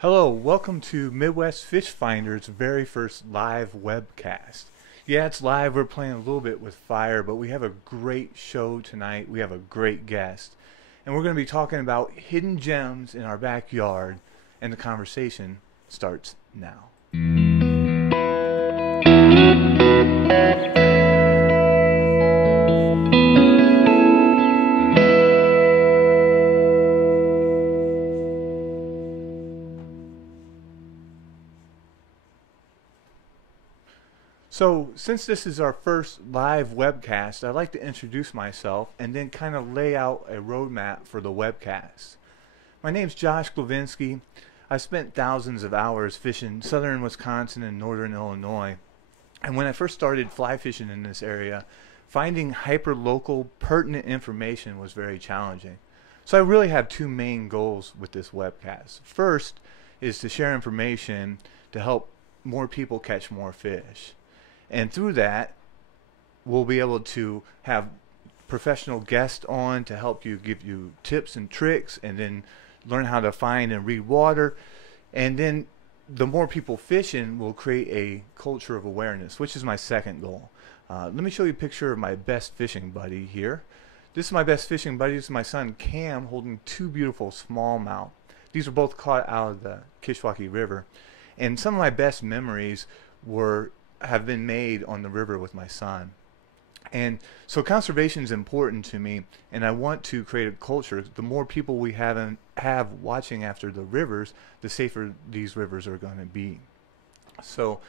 Hello, welcome to Midwest Fish Finder's very first live webcast. Yeah, it's live. We're playing a little bit with fire, but we have a great show tonight. We have a great guest. And we're going to be talking about hidden gems in our backyard, and the conversation starts now. So, since this is our first live webcast, I'd like to introduce myself and then kind of lay out a roadmap for the webcast. My name's Josh Glavinsky. I spent thousands of hours fishing southern Wisconsin and northern Illinois. And when I first started fly fishing in this area, finding hyper-local, pertinent information was very challenging. So I really have two main goals with this webcast. First is to share information to help more people catch more fish. And through that, we'll be able to have professional guests on to help you, give you tips and tricks, and then learn how to find and read water. And then the more people fishing will create a culture of awareness, which is my second goal. Let me show you a picture of my best fishing buddy here. This is my best fishing buddy. This is my son Cam holding two beautiful smallmouth. These were both caught out of the Kishwaukee River. And some of my best memories have been made on the river with my son. And so conservation is important to me, and I want to create a culture. The more people we have watching after the rivers, the safer these rivers are going to be. So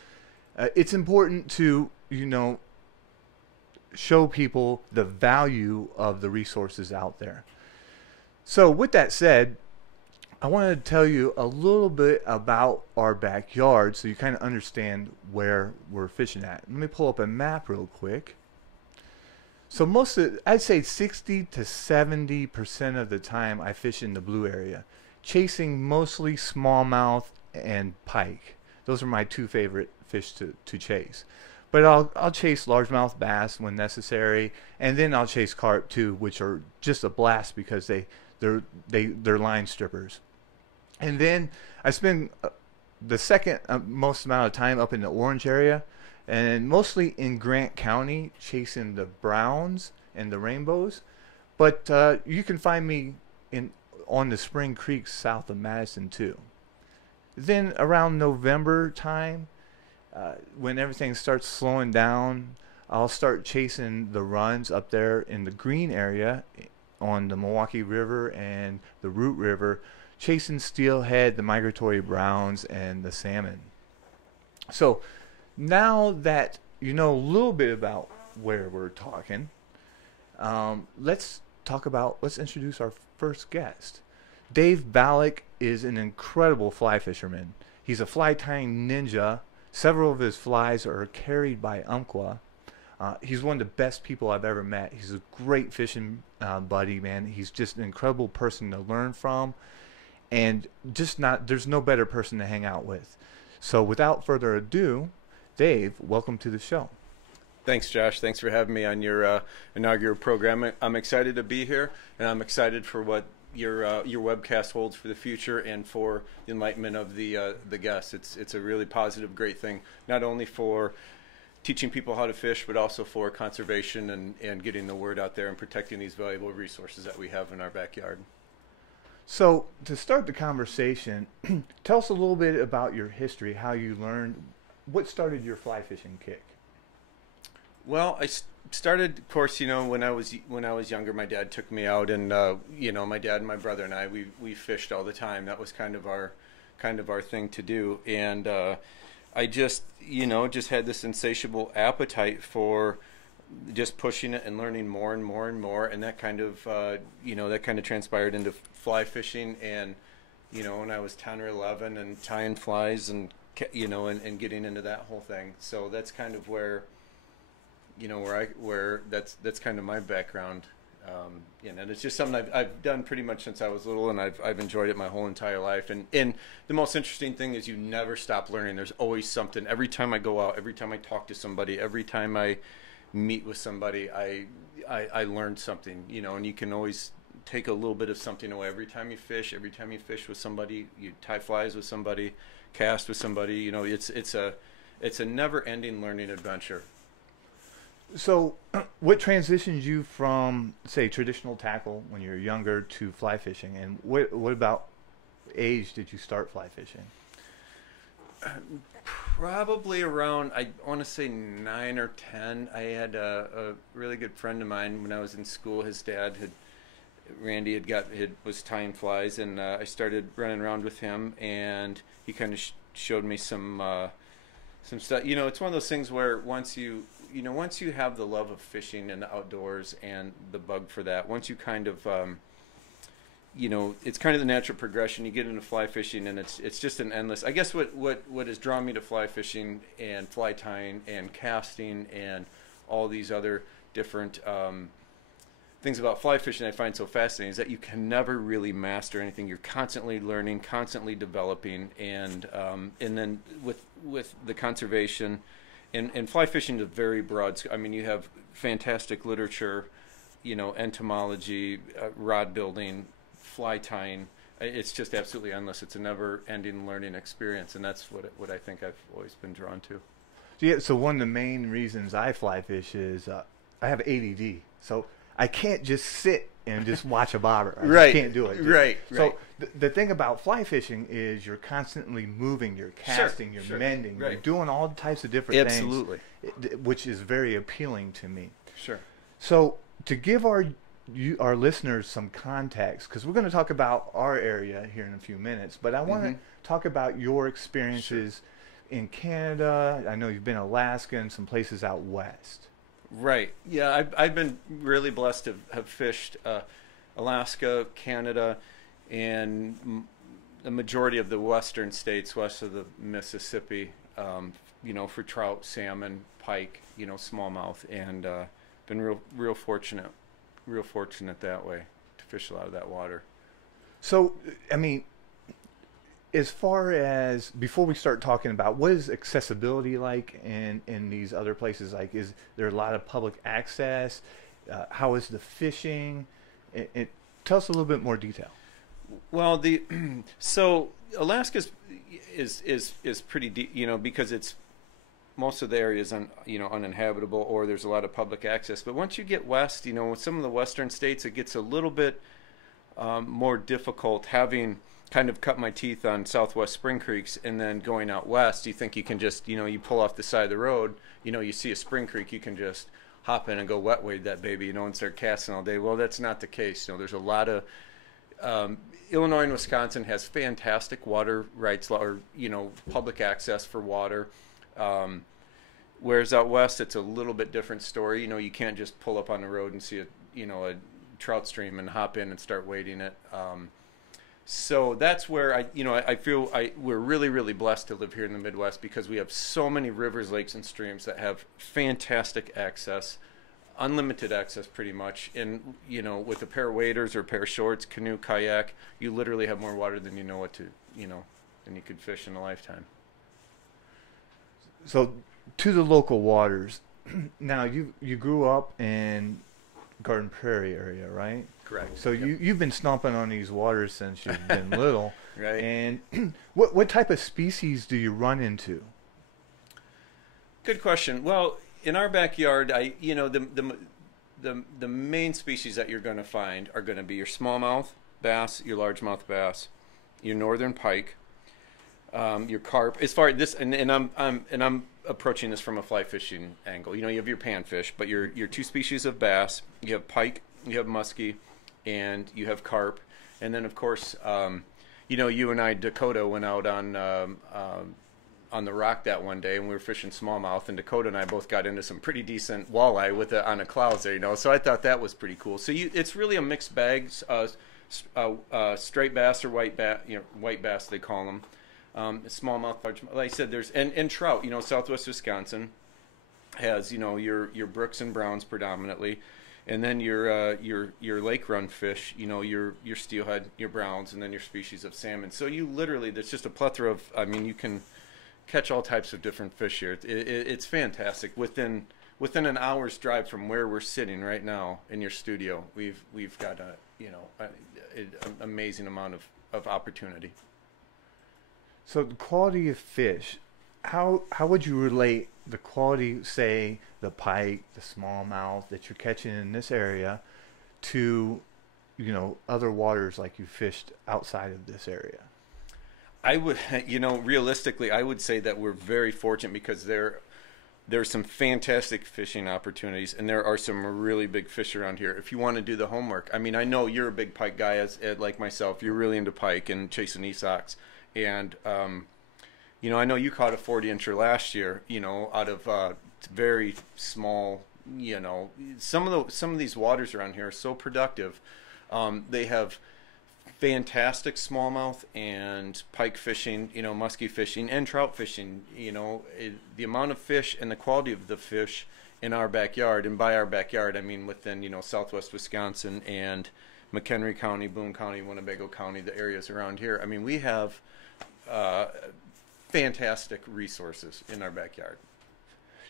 it's important to, show people the value of the resources out there. So with that said, I wanted to tell you a little bit about our backyard so you kind of understand where we're fishing at. Let me pull up a map real quick. So I'd say 60 to 70% of the time I fish in the blue area, chasing mostly smallmouth and pike. Those are my two favorite fish to chase. But I'll chase largemouth bass when necessary, and then I'll chase carp too, which are just a blast because they're line strippers. And then I spend the second most amount of time up in the orange area, and mostly in Grant County chasing the browns and the rainbows. But you can find me on the Spring Creek south of Madison too. Then around November time, when everything starts slowing down, I'll start chasing the runs up there in the green area on the Milwaukee River and the Root River, chasing steelhead, the migratory browns, and the salmon. So now that you know a little bit about where we're talking, let's introduce our first guest. Dave Ballack is an incredible fly fisherman. He's a fly tying ninja. Several of his flies are carried by Umpqua. He's one of the best people I've ever met. He's a great fishing buddy, man. He's just an incredible person to learn from. And there's no better person to hang out with. So without further ado, Dave, welcome to the show. Thanks, Josh. Thanks for having me on your inaugural program. I'm excited to be here, and I'm excited for what your webcast holds for the future and for the enlightenment of the guests. It's a really positive, great thing, not only for teaching people how to fish, but also for conservation and getting the word out there and protecting these valuable resources that we have in our backyard. So to start the conversation, tell us a little bit about your history, how you learned, what started your fly fishing kick? Well, I started, of course, when I was younger. My dad took me out, and my dad and my brother and I we fished all the time. That was kind of our thing to do, and I just had this insatiable appetite for just pushing it and learning more and more and more, and that kind of transpired into fly fishing. And when I was 10 or 11 and tying flies and getting into that whole thing. So that's kind of where that's kind of my background. And it's just something I've done pretty much since I was little, and I've enjoyed it my whole entire life. And the most interesting thing is you never stop learning. There's always something. Every time I go out, every time I talk to somebody, every time I meet with somebody, I learned something, and you can always take a little bit of something away every time you fish. Every time you fish with somebody, you tie flies with somebody, cast with somebody. You know, it's a never-ending learning adventure. So, what transitions you from, say, traditional tackle when you're younger to fly fishing, and what about age did you start fly fishing? Probably around, I want to say 9 or 10. I had a really good friend of mine when I was in school. His dad Randy was tying flies, and I started running around with him, and he kind of showed me some stuff. You know, it's one of those things where once you have the love of fishing and the outdoors and the bug for that, once you kind of you know, it's kind of the natural progression. You get into fly fishing, and it's just an endless. I guess what has drawn me to fly fishing and fly tying and casting and all these other different things about fly fishing I find so fascinating is that you can never really master anything. You're constantly learning, constantly developing, and then with the conservation and fly fishing is very broad. I mean, you have fantastic literature, you know, entomology, rod building, fly tying. It's just absolutely endless. It's a never-ending learning experience, and that's what I think I've always been drawn to. Yeah, so one of the main reasons I fly fish is I have ADD, so I can't just sit and just watch a bobber. I just can't do it. Right. So the thing about fly fishing is you're constantly moving, you're casting, you're mending, you're doing all types of different things, which is very appealing to me. Sure. So to give our listeners some context, because we're going to talk about our area here in a few minutes, but I want to talk about your experiences in Canada. I know you've been in Alaska and some places out west. Right. Yeah, I've been really blessed to have fished Alaska, Canada, and the majority of the western states west of the Mississippi, you know, for trout, salmon, pike, you know, smallmouth, and been real fortunate that way to fish a lot of that water. So, I mean, as far as, before we start talking about what is accessibility like in these other places, like is there a lot of public access? How is the fishing? Tell us a little bit more detail. Well, so Alaska is pretty deep, you know, because it's most of the area is uninhabitable, or there's a lot of public access. But once you get west, you know, with some of the western states, it gets a little bit more difficult. Having kind of cut my teeth on Southwest Spring Creeks and then going out west, you think you can just, you know, you pull off the side of the road, you know, you see a spring creek, you can just hop in and go wet wade that baby, you know, and start casting all day. Well, that's not the case. You know, there's a lot of Illinois and Wisconsin has fantastic water rights, or, you know, public access for water. Whereas out west, it's a little bit different story. You know, you can't just pull up on the road and see a trout stream and hop in and start wading it. So that's where I feel we're really, really blessed to live here in the Midwest, because we have so many rivers, lakes, and streams that have fantastic access, unlimited access pretty much. And, you know, with a pair of waders or a pair of shorts, canoe, kayak, you literally have more water than you know what to, you know, than you could fish in a lifetime. So to the local waters, now you grew up in Garden Prairie area, right? Correct. So you've been stomping on these waters since you've been little. Right. And what type of species do you run into? Good question. Well, in our backyard, the main species that you're going to find are going to be your smallmouth bass, your largemouth bass, your northern pike, your carp. As far as this, and I'm approaching this from a fly fishing angle. You know, you have your panfish, but your two species of bass. You have pike, you have muskie, and you have carp. And then, of course, you know, you and I, Dakota, went out on the rock that one day, and we were fishing smallmouth, and Dakota and I both got into some pretty decent walleye on a clouser, you know. So I thought that was pretty cool. So it's really a mixed bag, straight bass or white bass they call them. Smallmouth, largemouth. Like I said, there's and trout. You know, Southwest Wisconsin has, you know, your brooks and browns predominantly, and then your lake run fish. You know, your steelhead, your browns, and then your species of salmon. So you literally, there's just a plethora of. I mean, you can catch all types of different fish here. It's fantastic within within an hour's drive from where we're sitting right now in your studio, we've got a an amazing amount of opportunity. So the quality of fish, how would you relate the quality, say, the pike, the smallmouth that you're catching in this area, to, other waters like you fished outside of this area? I would, realistically, I would say that we're very fortunate because there's some fantastic fishing opportunities, and there are some really big fish around here. If you want to do the homework, I mean, I know you're a big pike guy, like myself. You're really into pike and chasing esox, and I know you caught a 40-incher last year. Out of very small. Some of these waters around here are so productive. They have fantastic smallmouth and pike fishing, muskie fishing and trout fishing. The amount of fish and the quality of the fish in our backyard, and by our backyard I mean within southwest Wisconsin and McHenry County, Boone County, Winnebago County, the areas around here. I mean, we have fantastic resources in our backyard.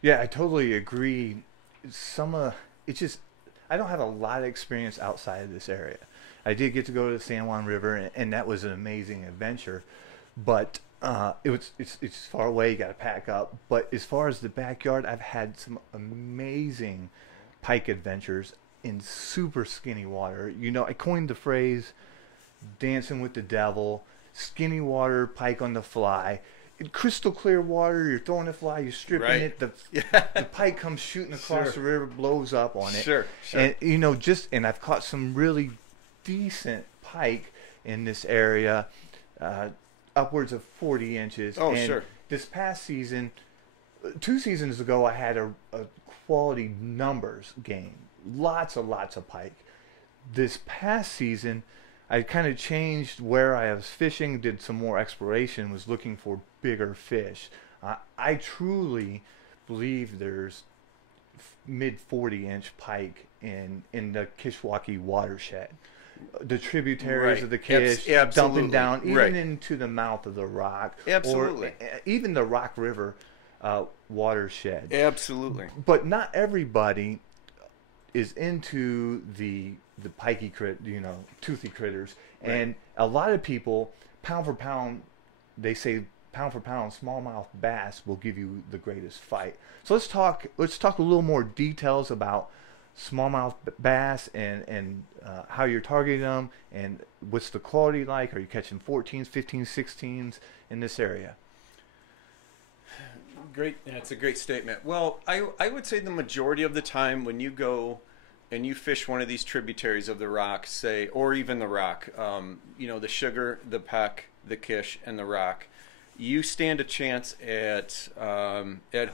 Yeah, I totally agree. I don't have a lot of experience outside of this area. I did get to go to the San Juan River, and that was an amazing adventure, but it's far away. You got to pack up. But as far as the backyard, I've had some amazing pike adventures in super skinny water. I coined the phrase "dancing with the devil," skinny water, pike on the fly. In crystal clear water, you're throwing a fly, you're stripping it, the pike comes shooting across the river, blows up on it. Sure. And and I've caught some really decent pike in this area, upwards of 40 inches. Oh, and sure. This past season, 2 seasons ago, I had a quality numbers game. Lots of pike. This past season, I kind of changed where I was fishing, did some more exploration, was looking for bigger fish. I truly believe there's mid 40-inch pike in the Kishwaukee watershed. The tributaries of the Kish dumping down even into the mouth of the Rock. Absolutely. Or even the Rock River watershed. Absolutely. But not everybody is into the pikey toothy critters. Right. And a lot of people, pound for pound, they say pound for pound, smallmouth bass will give you the greatest fight. So let's talk a little more details about smallmouth bass and how you're targeting them, and what's the quality like. Are you catching 14s, 15s, 16s in this area? Great. That's a great statement. Well, I would say the majority of the time when you go and you fish one of these tributaries of the Rock, say, or even the Rock, the Sugar, the Peck, the Kish, and the Rock, you stand a chance at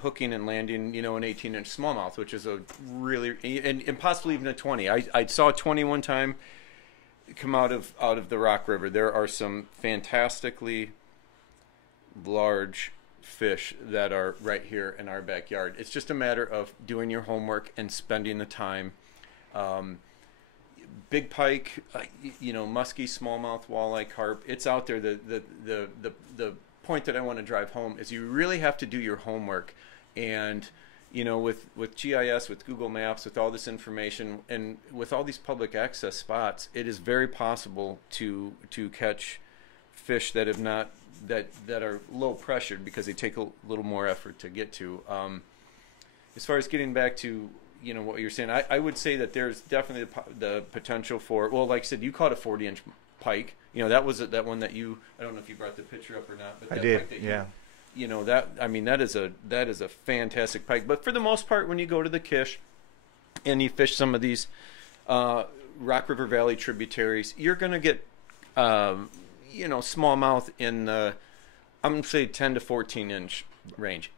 hooking and landing, an 18-inch smallmouth, which is a really, and possibly even a 20. I saw a 20 one time come out of the Rock River. There are some fantastically large fish that are right here in our backyard. It's just a matter of doing your homework and spending the time. Big pike, muskie, smallmouth, walleye, carp. It's out there. The point that I want to drive home is you really have to do your homework, and with GIS, with Google Maps, with all this information, and with all these public access spots, it is very possible to catch fish that have not that are low pressured, because they take a little more effort to get to. As far as getting back to what you're saying, I would say that there's definitely the potential for, well, like I said, you caught a 40-inch pike. That was that one that I don't know if you brought the picture up or not, but I that did. Pike that that is a fantastic pike. But for the most part, when you go to the Kish and you fish some of these Rock River Valley tributaries, you're going to get smallmouth in the, I'm going to say 10 to 14-inch range.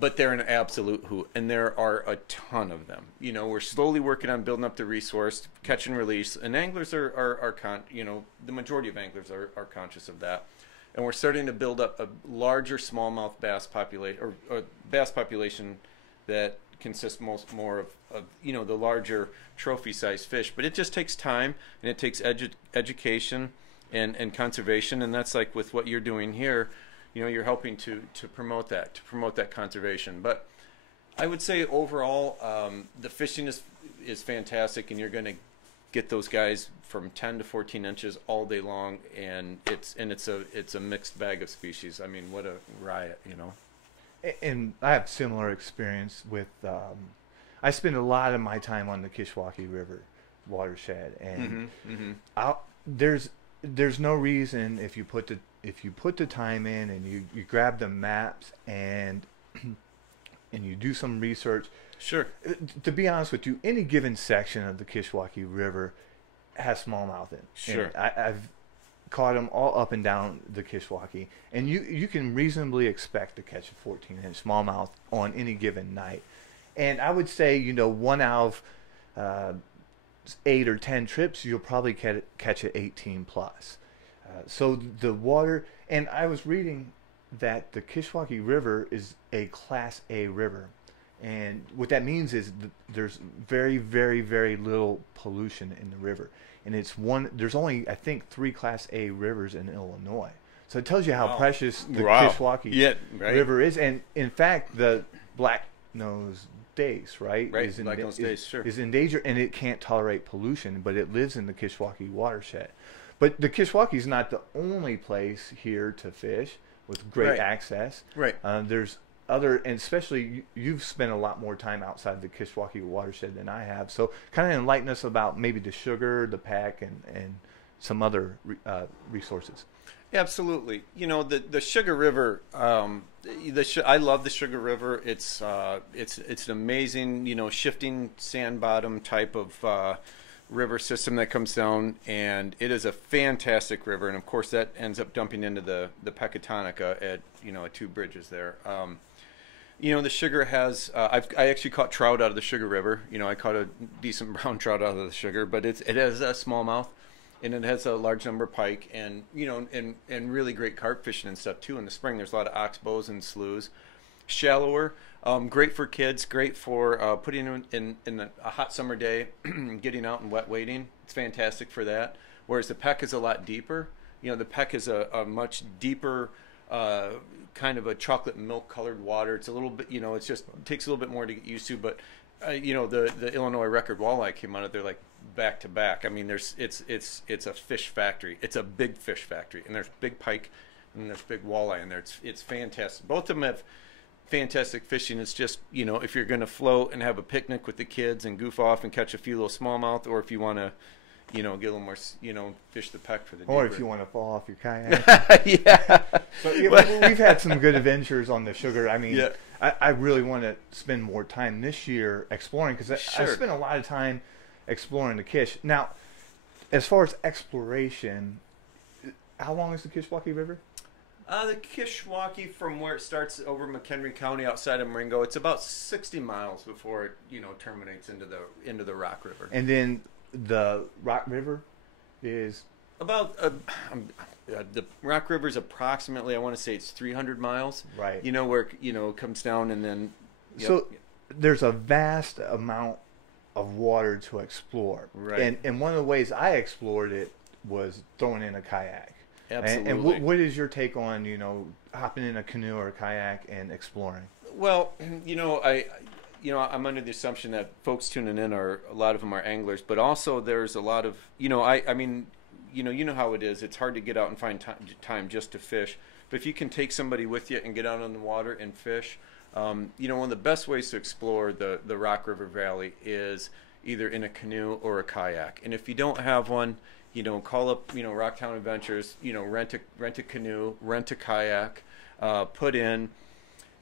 But they're an absolute hoot, and there are a ton of them. We're slowly working on building up the resource, catch and release, and anglers are the majority of anglers are conscious of that. And we're starting to build up a larger smallmouth bass population, or bass population that consists more of the larger trophy-sized fish. But it just takes time, and it takes education and conservation, and that's like with what you're doing here. You're helping to promote that conservation. But I would say overall, the fishing is fantastic, and you're going to get those guys from 10 to 14 inches all day long, and it's a mixed bag of species. I mean, what a riot, you know. And I have similar experience with. I spend a lot of my time on the Kishwaukee River watershed, and there's no reason if you put the time in and you grab the maps and and you do some research. Sure. To be honest with you, any given section of the Kishwaukee River has smallmouth in. Sure. And I've caught them all up and down the Kishwaukee, and you can reasonably expect to catch a 14-inch smallmouth on any given night. And I would say, you know, 1 out of 8 or 10 trips, you'll probably catch an 18 plus. So the water, and I was reading that the Kishwaukee River is a Class A river. And what that means is there's very, very, very little pollution in the river. And there's only, I think, 3 Class A rivers in Illinois. So it tells you how precious the Kishwaukee River is. And in fact, the black-nosed dace, right? Black-nosed dace, sure. Is in danger, and it can't tolerate pollution, but it lives in the Kishwaukee watershed. But the Kishwaukee is not the only place here to fish with great access. Right. There's other, and especially you've spent a lot more time outside the Kishwaukee watershed than I have. So kind of enlighten us about maybe the Sugar, the Peck, and some other resources. Absolutely. You know, the Sugar River, I love the Sugar River. It's an amazing, you know, shifting sand bottom type of river system that comes down, and it is a fantastic river. And of course that ends up dumping into the Pecatonica at, you know, at 2 bridges there. You know, the Sugar has, I actually caught trout out of the Sugar River. You know, I caught a decent brown trout out of the Sugar, but it has a smallmouth, and it has a large number of pike, and, you know, and really great carp fishing and stuff too in the spring. There's a lot of oxbows and sloughs. Shallower, great for kids, great for putting in a hot summer day, getting out and wet wading. It's fantastic for that. Whereas the Peck is a lot deeper. You know, the Peck is a much deeper, kind of a chocolate milk colored water. It's a little bit, you know, it takes a little bit more to get used to. But you know, the Illinois record walleye came out of there like back to back. I mean, it's a fish factory. It's a big fish factory, and there's big pike and there's big walleye in there. It's fantastic. Both of them have fantastic fishing. It's just, you know, if you're going to float and have a picnic with the kids and goof off and catch a few little smallmouth, or if you want to, you know, get a little more, you know, fish the Peck for the or deeper. if you want to fall off your kayak. Yeah. So, yeah, we've had some good adventures on the Sugar. I mean, yeah. I really want to spend more time this year exploring, because I spent a lot of time exploring the Kish. Now, as far as exploration, how long is the Kishwaukee River? The Kishwaukee, from where it starts over McHenry County outside of Marengo, it's about 60 miles before it, you know, terminates into the Rock River. And then the Rock River is about the Rock River is approximately, I want to say it's 300 miles. Right. You know, where, you know, it comes down and then. Yep. So there's a vast amount of water to explore. Right. And one of the ways I explored it was throwing in a kayak. Absolutely. And what is your take on, you know, hopping in a canoe or a kayak and exploring? Well, you know, I'm under the assumption that folks tuning in a lot of them are anglers, but also there's a lot of, you know, I mean, you know how it is. It's hard to get out and find time just to fish. But if you can take somebody with you and get out on the water and fish, you know, one of the best ways to explore the Rock River Valley is either in a canoe or a kayak. And if you don't have one, you know, call up, you know, Rocktown Adventures, you know, rent a canoe, rent a kayak, put in,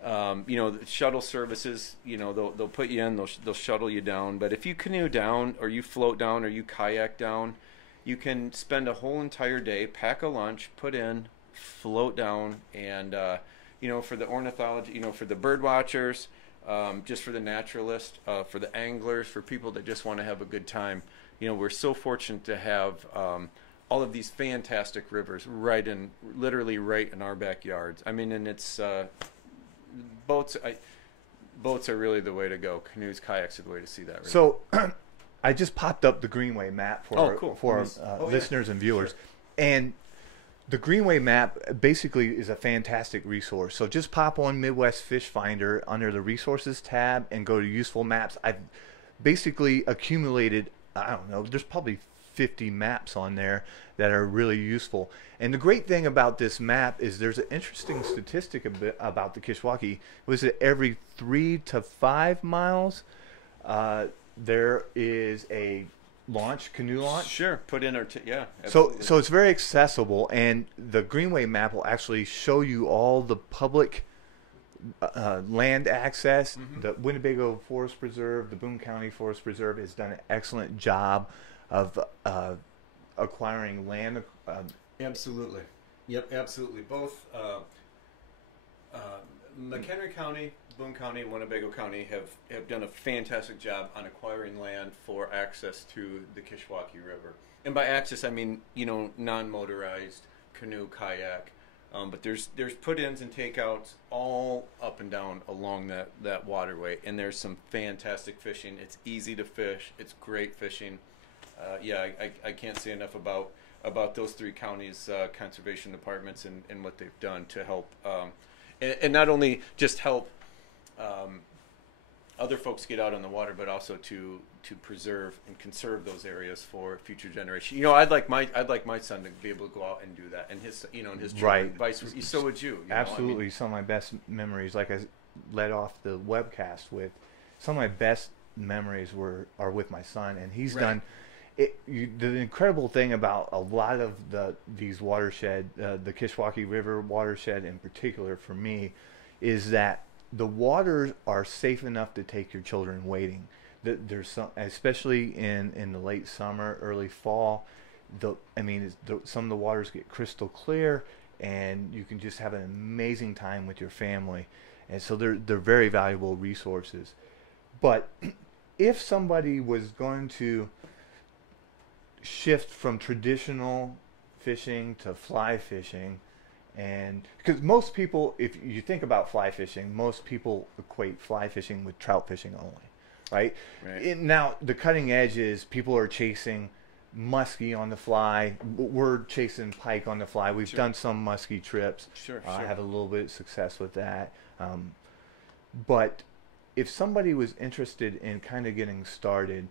you know, the shuttle services, you know, they'll put you in, they'll shuttle you down. But if you canoe down, or you float down, or you kayak down, you can spend a whole entire day, pack a lunch, put in, float down, and, you know, for the ornithology, you know, for the bird watchers, just for the naturalist, for the anglers, for people that just want to have a good time. You know, we're so fortunate to have all of these fantastic rivers literally right in our backyards. I mean, and it's boats are really the way to go. Canoes, kayaks are the way to see that river. So I just popped up the Greenway map for cool. listeners and viewers. Sure. And The Greenway map basically is a fantastic resource. So just pop on Midwest Fish Finder under the resources tab and go to useful maps. I've basically accumulated, I don't know, there's probably 50 maps on there that are really useful. And the great thing about this map is there's an interesting statistic about the Kishwaukee. Was it every 3 to 5 miles there is a canoe launch? Sure, put in yeah. So it's very accessible, and the Greenway map will actually show you all the public land access. The Winnebago Forest Preserve, the Boone County Forest Preserve has done an excellent job of acquiring land. Absolutely. Yep, absolutely. Both McHenry County, Boone County, and Winnebago County have done a fantastic job on acquiring land for access to the Kishwaukee River. And by access, I mean, non-motorized canoe, kayak. But there's put-ins and takeouts all up and down along that waterway. And there's some fantastic fishing. It's easy to fish. It's great fishing. I can't say enough about those 3 counties' conservation departments and what they've done to help, and not only just help other folks get out on the water, but also to preserve and conserve those areas for future generations. I'd like my son to be able to go out and do that, and his children, right. Vice versa. So would you. Absolutely. Some of my best memories, like I led off the webcast with, some of my best memories are with my son, and he's done. The incredible thing about a lot of these watershed, the Kishwaukee River watershed in particular for me, is that the waters are safe enough to take your children wading. There's some, especially in the late summer, early fall. Some of the waters get crystal clear, and you can just have an amazing time with your family. And so they're very valuable resources. But if somebody was going to shift from traditional fishing to fly fishing, and because most people, if you think about fly fishing, most people equate fly fishing with trout fishing only, right? Now the cutting edge is people are chasing muskie on the fly. We're chasing pike on the fly. We've done some muskie trips. I have a little bit of success with that. But if somebody was interested in kind of getting started,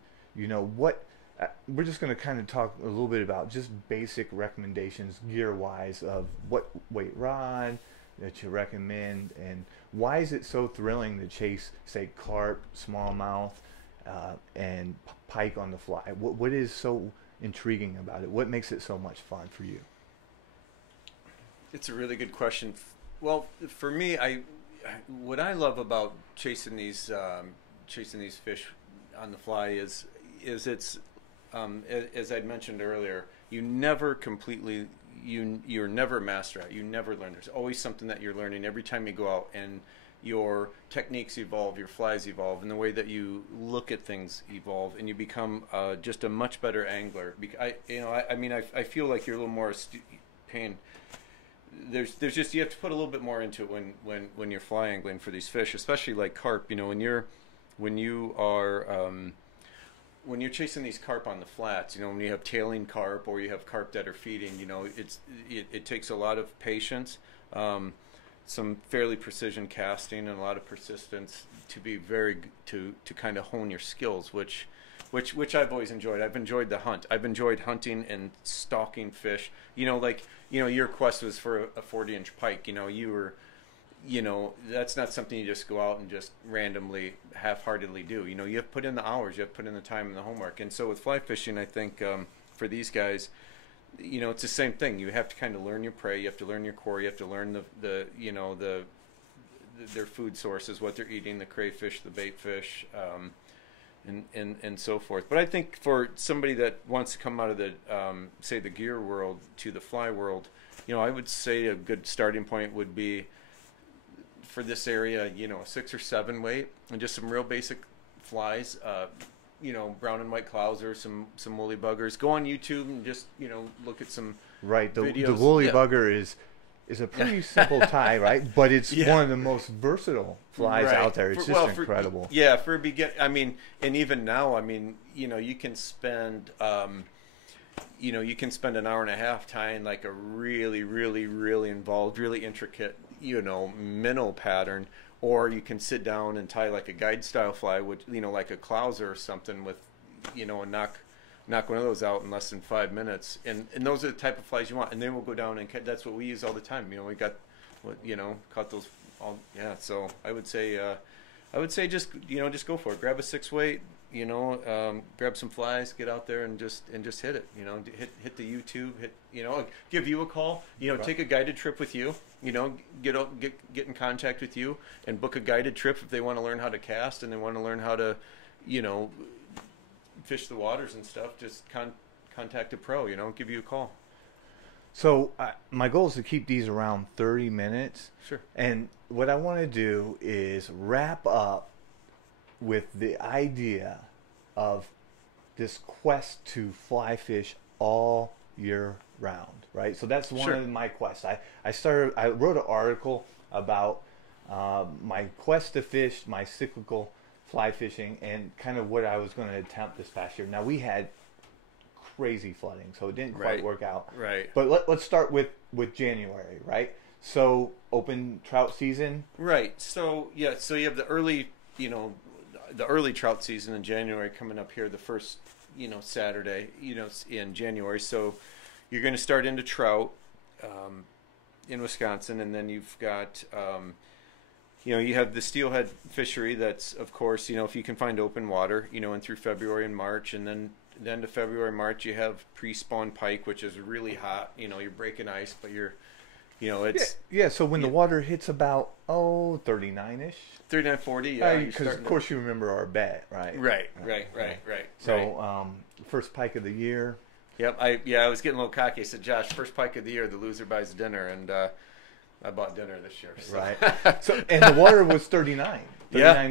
we're just going to kind of talk a little bit about just basic recommendations gear-wise of what weight rod that you recommend, and why is it so thrilling to chase, say, carp, smallmouth, and pike on the fly? What is so intriguing about it? What makes it so much fun for you? It's a really good question. Well, for me, what I love about chasing these fish on the fly is it's as I'd mentioned earlier, you're never a master at it. You never learn. There's always something that you're learning every time you go out, and your techniques evolve, your flies evolve, and the way that you look at things evolve, and you become just a much better angler. I feel like you're a little more paying. There's just, you have to put a little bit more into it when you're fly angling for these fish, especially like carp. When you're chasing these carp on the flats, when you have tailing carp or you have carp that are feeding, it takes a lot of patience, some fairly precision casting, and a lot of persistence to be to kind of hone your skills, which I've always enjoyed. I've enjoyed the hunt. I've enjoyed hunting and stalking fish. Your quest was for a 40-inch pike. That's not something you just go out and just randomly, half-heartedly do. You have to put in the hours, you have to put in the time and the homework. And so with fly fishing, I think for these guys, it's the same thing. You have to kind of learn your prey, you have to learn your core, you have to learn their food sources, what they're eating, the crayfish, the bait fish, and so forth. But I think for somebody that wants to come out of the say the gear world to the fly world, I would say a good starting point would be, for this area, a 6 or 7 weight, and just some real basic flies, brown and white clouser, some woolly buggers. Go on YouTube and just look at some videos. The woolly bugger is a pretty simple tie, right? But it's one of the most versatile flies out there. It's incredible. For a beginner, and even now, you can spend you know, you can spend an hour and a half tying like a really, really, really involved, really intricate, you know, minnow pattern, or you can sit down and tie like a guide style fly, which, you know, like a clouser or something with, you know, and knock one of those out in less than 5 minutes. And those are the type of flies you want. And then we'll go down and that's what we use all the time. You know, we got, you know, caught those all, yeah. So I would say just, you know, just go for it. Grab a 6-weight, you know, grab some flies, get out there and just hit it. You know, hit the YouTube, you know, give you a call. You know, take a guided trip with you. You know, get in contact with you and book a guided trip if they want to learn how to cast and they want to learn how to, you know, fish the waters and stuff. Just contact a pro. You know, give you a call. So my goal is to keep these around 30 minutes. Sure. And what I want to do is wrap up with the idea of this quest to fly fish all year round, right? So that's one of my quests. I wrote an article about my quest to fish, my cyclical fly fishing, and kind of what I was going to attempt this past year. Now, we had crazy flooding, so it didn't quite work out. Right. But let's start with January, right? So open trout season. Right. So yeah. So you have the early, you know, the early trout season in January coming up here. The first, you know, Saturday, you know, in January. So you're going to start into trout in Wisconsin, and then you've got. You know, you have the steelhead fishery. That's, of course, you know, if you can find open water, you know, and through February and March, and then to February, March, you have pre-spawn pike, which is really hot. You know, you're breaking ice, but you're, you know, it's yeah. So when the water hits about 39-ish, 39, 40, yeah. Because of course you remember our bet, right? Right. So first pike of the year. Yep. I was getting a little cocky. I said, Josh, first pike of the year, the loser buys Uh, dinner, and I bought dinner this year. So. Right. So and the water was 39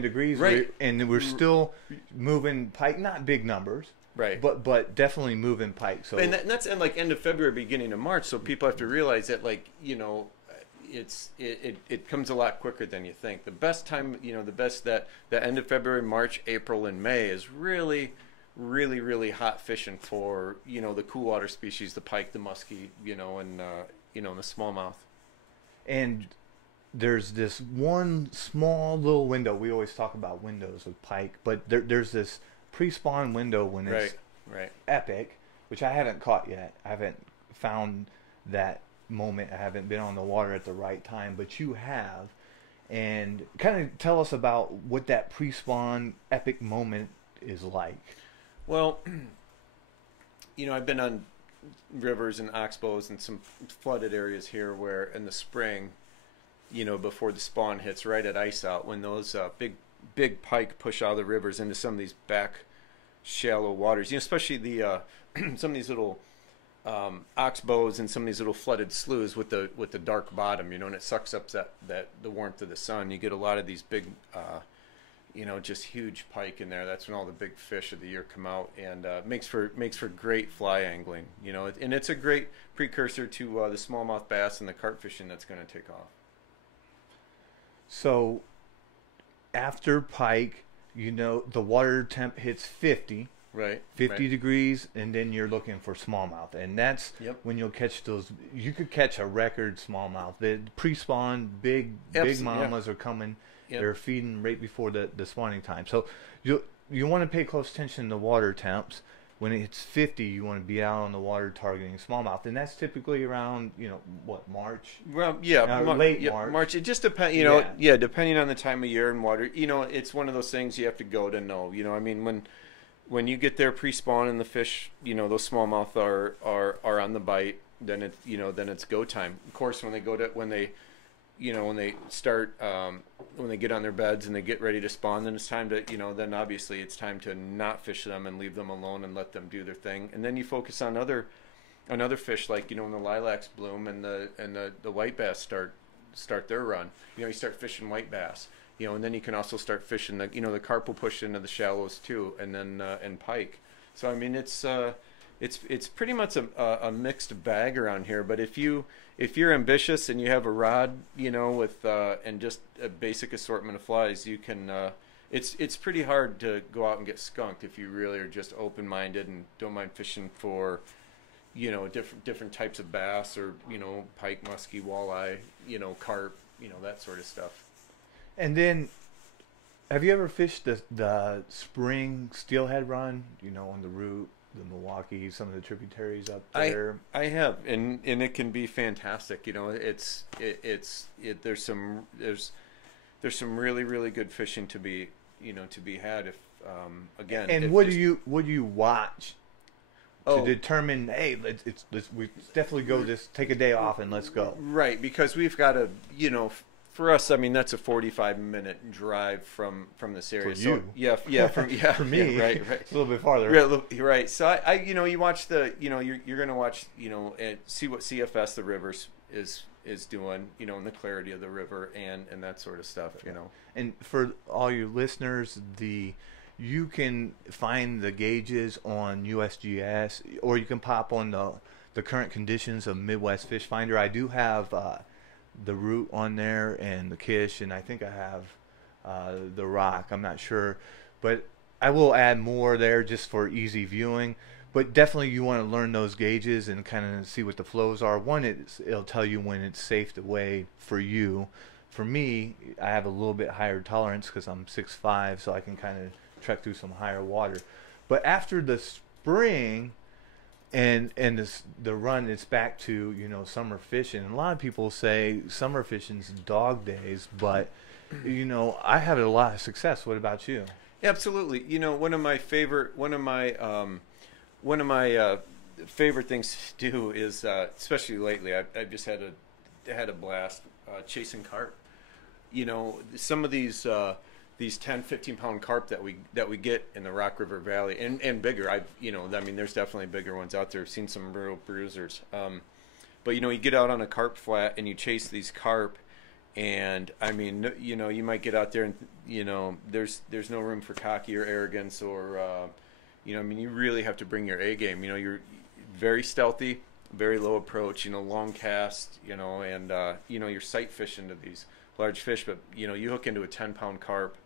degrees, right? And we're still moving pike, not big numbers, right? But definitely moving pike. So and that's like end of February, beginning of March. So people have to realize that, like, you know, it comes a lot quicker than you think. The best time, you know, that end of February, March, April, and May is really, really, really hot fishing for, you know, the cool water species, the pike, the muskie, you know, and you know, and the smallmouth. And there's this one small little window. We always talk about windows with pike, but there's this pre-spawn window when it's epic, which I haven't caught yet. I haven't found that moment. I haven't been on the water at the right time, but you have. And kind of tell us about what that pre-spawn epic moment is like. Well, you know, I've been on rivers and oxbows and some flooded areas here where in the spring, you know, before the spawn hits, right at ice out, when those big pike push out of the rivers into some of these back shallow waters, you know, especially the some of these little oxbows and some of these little flooded sloughs with the dark bottom, you know, and it sucks up that the warmth of the sun. You get a lot of these big you know, just huge pike in there. That's when all the big fish of the year come out, and makes for great fly angling. You know, and it's a great precursor to the smallmouth bass and the carp fishing that's going to take off. So after pike, you know, the water temp hits 50. Right. 50 degrees, and then you're looking for smallmouth, and that's when you'll catch those. You could catch a record smallmouth. The pre-spawn big mamas are coming. Yep. They're feeding right before the spawning time. So you want to pay close attention to water temps. When it hits 50, you want to be out on the water targeting smallmouth, and that's typically around, you know, what, March? Well, yeah, late March. March. It just depends, you know. Yeah, depending on the time of year and water. You know, it's one of those things you have to go to know. You know, I mean, when you get there pre-spawn and the fish, you know, those smallmouth are on the bite, then it's, you know, then it's go time. Of course, when they start, when they get on their beds and they get ready to spawn, then it's time to, you know, then obviously it's time to not fish them and leave them alone and let them do their thing. And then you focus on other fish, like, you know, when the lilacs bloom and the white bass start their run. You know, you start fishing white bass, you know, and then you can also start fishing the, you know, the carp will push into the shallows too, and then and pike. So I mean, it's pretty much a mixed bag around here. But if you're ambitious and you have a rod, you know, with and just a basic assortment of flies, you can. It's pretty hard to go out and get skunked if you really are just open-minded and don't mind fishing for, you know, different types of bass, or, you know, pike, muskie, walleye, you know, carp, you know, that sort of stuff. And then, have you ever fished the spring steelhead run? You know, on the route, the Milwaukee, some of the tributaries up there. I have, and it can be fantastic. You know, there's some really really good fishing to be, you know, to be had if again. And if what do you watch to Oh, determine? Hey, let's we definitely go. Just take a day off and let's go. right, because we've got a, you know, for us, I mean, that's a 45-minute drive from this area. For So you. yeah, For me, yeah, right. it's a little bit farther. Right. So I you know, you watch the, you know, you're going to watch, you know, and see what CFS the rivers is doing, you know, and the clarity of the river and that sort of stuff, you know. And for all you listeners, you can find the gauges on USGS, or you can pop on the current conditions of Midwest Fish Finder. I do have the root on there and the Kish, and I think I have the rock. I'm not sure, but I will add more there just for easy viewing. But definitely you want to learn those gauges and kind of see what the flows are. One, it'll tell you when it's safe to weigh for you. For me, I have a little bit higher tolerance because I'm 6'5", so I can kind of trek through some higher water. But after the spring and the run, it's back to, you know, summer fishing. And a lot of people say summer fishing's dog days, but you know, I have a lot of success. What about you? Absolutely. You know, one of my favorite things to do is, especially lately, I've just had a blast chasing carp. You know, some of these 10, 15-pound carp that we get in the Rock River Valley, and bigger. You know, I mean, there's definitely bigger ones out there. I've seen some real bruisers. But you know, you get out on a carp flat and you chase these carp, and I mean, you know, you might get out there and, you know, there's no room for cocky or arrogance, or you know, I mean, you really have to bring your A game. You know, you're very stealthy, very low approach, you know, long cast, you know, and you know, you're sight fishing to these large fish, but you know, you hook into a 10-pound carp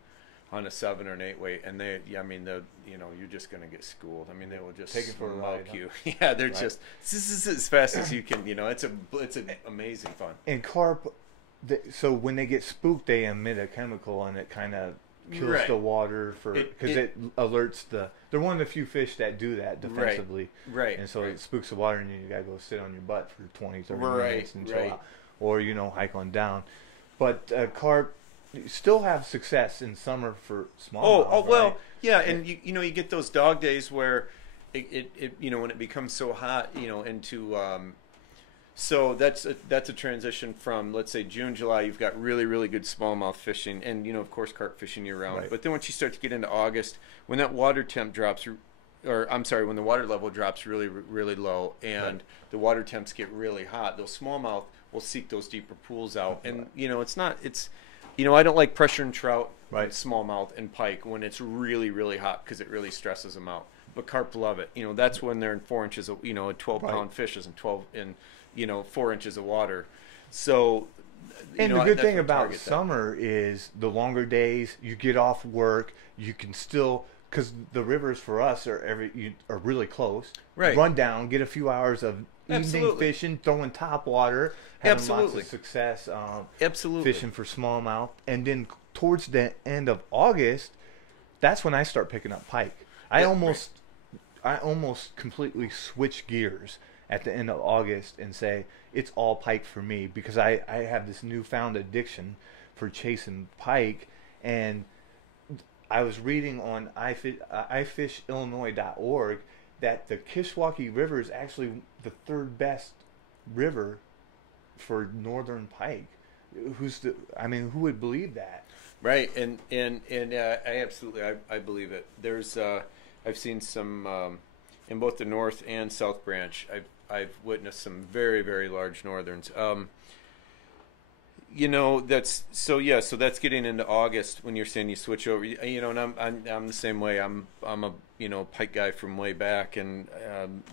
on a 7 or an 8 weight, and I mean, you know, you're just gonna get schooled. I mean, they will just Take it for a ride, you. Yeah, they're right. just as fast as you can. You know, it's amazing fun. And carp, so when they get spooked, they emit a chemical, and it kind of kills Right. the water because it alerts they're one of the few fish that do that defensively. Right. And so right. it spooks the water, and you gotta go sit on your butt for 20, 30 Right, minutes and chill right. out, or you know, hike on down. But carp still have success in summer for smallmouth. Oh, well, right? yeah, and you know, you get those dog days where it you know, when it becomes so hot, you know, into so that's a transition from, let's say, June, July. You've got really really good smallmouth fishing, and you know, of course, carp fishing year round. Right. But then once you start to get into August, when that water temp drops, or I'm sorry, when the water level drops really really low, and Right. the water temps get really hot, those smallmouth will seek those deeper pools out. And you know, you know, I don't like pressuring trout, Right. and smallmouth and pike when it's really really hot, because it really stresses them out. But carp love it. You know, that's when they're in 4 inches of, you know, a 12-pound Right. fish is in you know, 4 inches of water. So you And know, the good that's thing what about target that. summer is the longer days. You get off work, you can still, because the rivers for us are really close. Right. Run down, get a few hours of evening Absolutely. fishing, throwing top water, having lots Absolutely. of success Absolutely. fishing for smallmouth. And then towards the end of August, that's when I start picking up pike. I Yeah, almost completely switch gears at the end of August and say it's all pike for me, because I have this newfound addiction for chasing pike. And I was reading on ifishillinois.org that the Kishwaukee River is actually the third best river for northern pike. Who would believe that? Right, and I absolutely I believe it. There's I've seen some in both the north and south branch. I've witnessed some very very large northerns. You know, so that's getting into August when you're saying you switch over. You know, and I'm the same way. I'm a, you know, pike guy from way back, and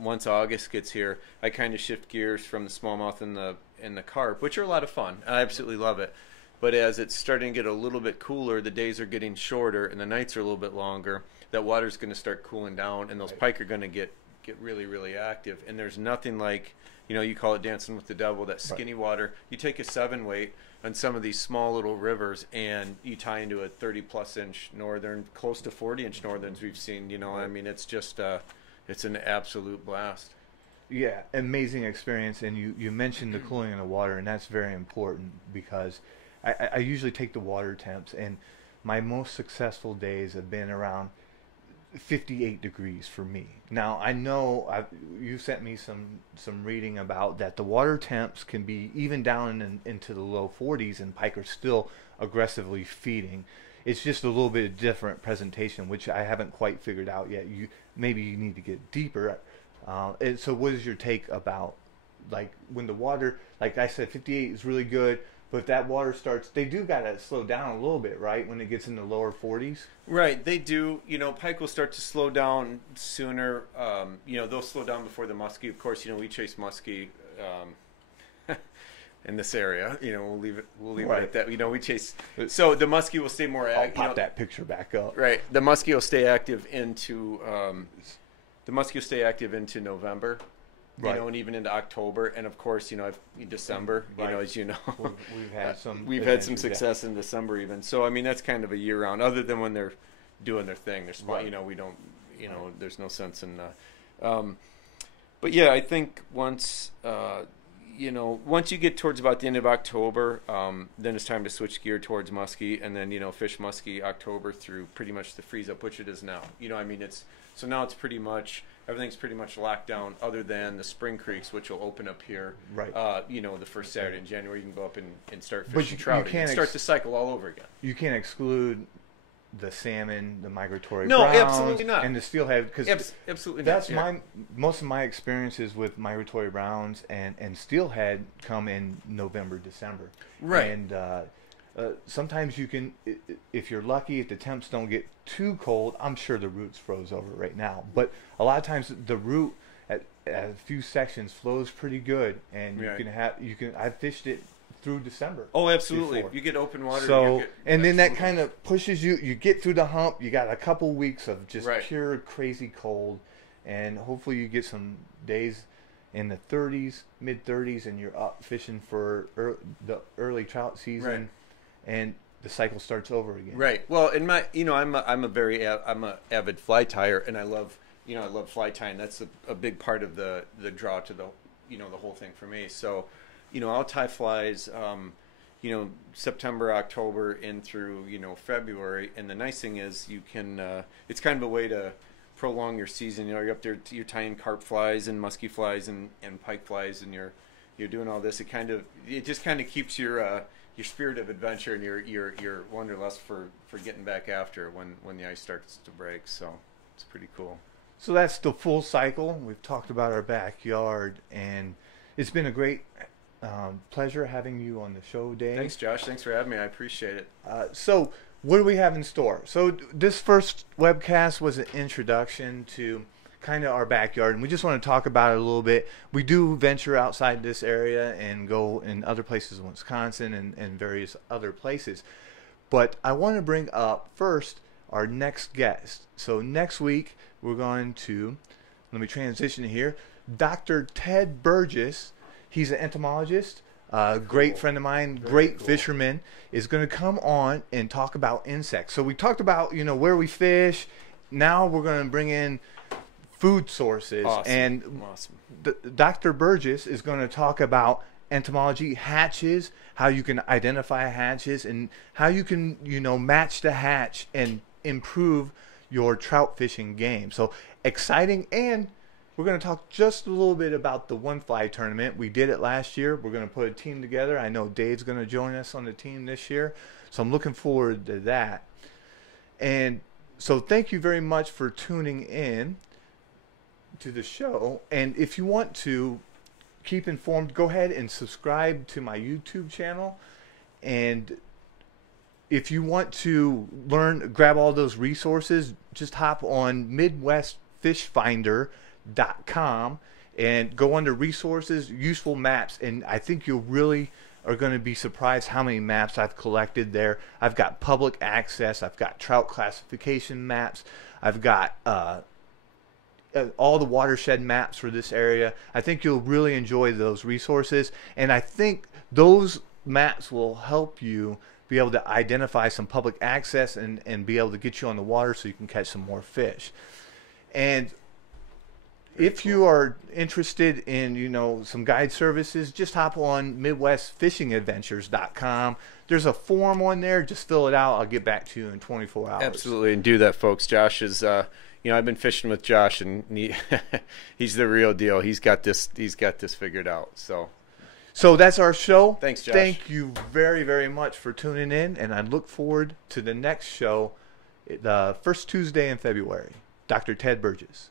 once August gets here, I kind of shift gears from the smallmouth and the carp, which are a lot of fun. I absolutely love it. But as it's starting to get a little bit cooler, the days are getting shorter and the nights are a little bit longer. That water's going to start cooling down, and those pike are going to get get really, really active. And there's nothing like, you know, you call it dancing with the devil, that skinny water. You take a 7 weight on some of these small little rivers and you tie into a 30+ inch northern, close to 40-inch northerns we've seen. You know, I mean, it's just it's an absolute blast. Yeah, amazing experience. And you mentioned the cooling in the water, and that's very important because I usually take the water temps, and my most successful days have been around 58 degrees for me. Now, I know you sent me some reading about that the water temps can be even down into the low 40s, and pike are still aggressively feeding. It's just a little bit different presentation, which I haven't quite figured out yet. Maybe you need to get deeper. And so what is your take about, like, when the water, like I said, 58 is really good, but if that water starts, they do got to slow down a little bit, right, when it gets in the lower 40s? Right, they do. You know, pike will start to slow down sooner. You know, they'll slow down before the muskie. Of course, you know, we chase muskie in this area. You know, we'll leave it at that. You know, we chase. So the muskie will stay more active. I'll pop that picture back up. Right, the muskie will stay active into November. You know, and even into October, and of course, you know, December. You know, as you know, we've had some success in December even. So I mean, that's kind of a year round. Other than when they're doing their thing, they're smart. You know, we don't. You know, there's no sense in. But yeah, I think once you know, once you get towards about the end of October, then it's time to switch gear towards muskie, and then, you know, fish muskie October through pretty much the freeze up, which it is now. You know, I mean, so now it's pretty much, everything's pretty much locked down other than the spring creeks, which will open up here. Right. You know, the first Saturday in January, you can go up and start fishing trout and start the cycle all over again. You can't exclude the salmon, the migratory browns, absolutely not, and the steelhead, because absolutely that's most of my experiences with migratory browns and steelhead come in November, December. Right. And sometimes you can, if you're lucky, if the temps don't get too cold. I'm sure the root's froze over right now, but a lot of times the root at a few sections flows pretty good, and I've fished it through December. Oh, absolutely. Before. You get open water. So, and then that kind of pushes you. You get through the hump. You got a couple weeks of just pure crazy cold, and hopefully you get some days in the 30s, mid 30s, and you're up fishing for the early trout season, and the cycle starts over again. Right. Well, in my, you know, I'm a avid fly tyer, and I love fly tying. That's a big part of the draw to the, you know, the whole thing for me. So, you know, I'll tie flies, you know, September, October, in through, you know, February. And the nice thing is you can, it's kind of a way to prolong your season. You know, you're up there, you're tying carp flies and musky flies and pike flies, and you're doing all this. It just kind of keeps your spirit of adventure and your wanderlust for getting back after when the ice starts to break. So it's pretty cool. So that's the full cycle. We've talked about our backyard, and it's been a great pleasure having you on the show, Dave. Thanks, Josh. Thanks for having me. I appreciate it. So what do we have in store? So this first webcast was an introduction to kind of our backyard, and we just want to talk about it a little bit. We do venture outside this area and go in other places in Wisconsin and various other places. But I want to bring up first our next guest. So next week we're going to, let me transition here, Dr. Ted Burgess. He's an entomologist, great friend of mine, great fisherman, is going to come on and talk about insects. So we talked about, you know, where we fish. Now we're going to bring in food sources. Awesome. And Dr. Burgess is going to talk about entomology, hatches, how you can identify hatches, and how you can, you know, match the hatch and improve your trout fishing game. So exciting. And we're going to talk just a little bit about the one fly tournament. We did it last year. We're going to put a team together. I know Dave's going to join us on the team this year, so I'm looking forward to that. And so thank you very much for tuning in to the show. And if you want to keep informed, go ahead and subscribe to my YouTube channel. And if you want to grab all those resources, just hop on MidwestFishFinder.com and go under resources, useful maps, and I think you really are going to be surprised how many maps I've collected there. I've got public access, I've got trout classification maps, I've got all the watershed maps for this area. I think you'll really enjoy those resources, and I think those maps will help you be able to identify some public access and be able to get you on the water so you can catch some more fish. And if you are interested in, you know, some guide services, just hop on MidwestFishingAdventures.com. There's a form on there. Just fill it out. I'll get back to you in 24 hours. Absolutely, and do that, folks. Josh is, you know, I've been fishing with Josh, and he's the real deal. He's got this figured out. So that's our show. Thanks, Josh. Thank you very, very much for tuning in, and I look forward to the next show, the first Tuesday in February. Dr. Ted Burgess.